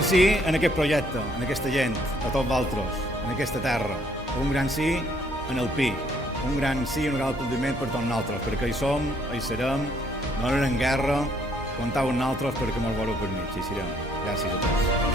gran sí en aquest projecte, en aquesta gent, a tots vosaltres, en aquesta terra. Un gran sí en el Pi. Un gran sí i un gran aplaudiment per tots nosaltres, perquè hi som, hi serem, no anem en guerra, comptau amb nosaltres perquè mos veureu per mig, hi serem. Gràcies a tots.